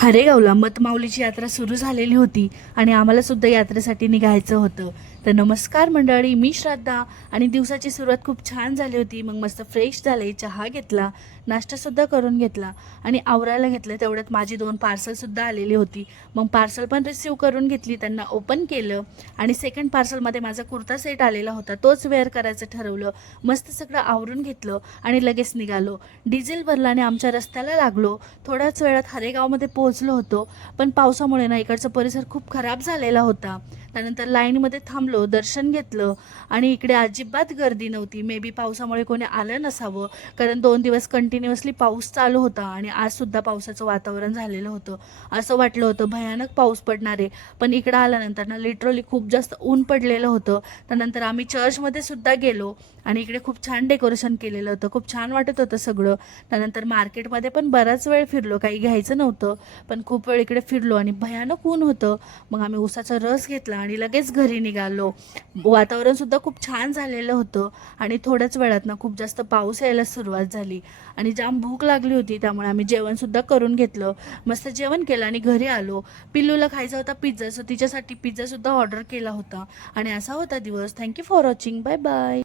हरेगावला मतमाऊलीची यात्रा सुरू झालेली होती आणि आम्हाला सुद्धा यात्रेसाठी निघायचं होतं. तर नमस्कार मंडळी मी श्रद्धा आणि दिवसाची सुरुवात खूप छान झाली होती. मग मस्त फ्रेश झाले चहा घेतला नाश्तासुद्धा करून घेतला आणि आवरायला घेतलं. तेवढ्यात माझी दोन पार्सलसुद्धा आलेली होती. मग पार्सल पण रिसीव करून घेतली त्यांना ओपन केलं आणि सेकंड पार्सलमध्ये माझा कुर्ता सेट आलेला होता. तोच वेअर करायचं ठरवलं. मस्त सगळं आवरून घेतलं आणि लगेच निघालो. डिझेल भरला आणि आमच्या रस्त्याला लागलो. थोड्याच वेळात हरेगावमध्ये पोहोचलो होतो. पण पावसामुळे ना इकडचा परिसर खूप खराब झालेला होता. त्यानंतर लाईनमध्ये थांबलो दर्शन घेतलं आणि इकडे अजिबात गर्दी नव्हती. मे बी पावसामुळे कोणी आलं नसावं कारण दोन दिवस कंटिन्युअसली पाऊस चालू होता आणि आजसुद्धा पावसाचं वातावरण झालेलं होतं. असं वाटलं होतं भयानक पाऊस पडणार. आहे पण इकडं आल्यानंतर ना लिटरली खूप जास्त ऊन पडलेलं होतं. त्यानंतर आम्ही चर्चमध्ये सुद्धा गेलो आणि इकडे खूप छान डेकोरेशन केलेलं होतं. खूप छान वाटत होतं सगळं. त्यानंतर मार्केटमध्ये पण बराच वेळ फिरलो काही घ्यायचं नव्हतं. पण खूप वेळ इकडे फिरलो आणि भयानक ऊन होतं. मग आम्ही उसाचा रस घेतला. आणि लगेच घरी निघालो. वातावरणसुद्धा खूप छान झालेलं होतं आणि थोड्याच वेळात ना खूप जास्त पाऊस यायला सुरुवात झाली. आणि जाम भूक लागली होती त्यामुळे आम्ही जेवणसुद्धा करून घेतलं. मस्त जेवण केलं आणि घरी आलो. पिल्लूला खायचा होता पिझ्झा सो तिच्यासाठी पिझ्झासुद्धा ऑर्डर केला होता. आणि असा होता दिवस. Thank you for watching bye bye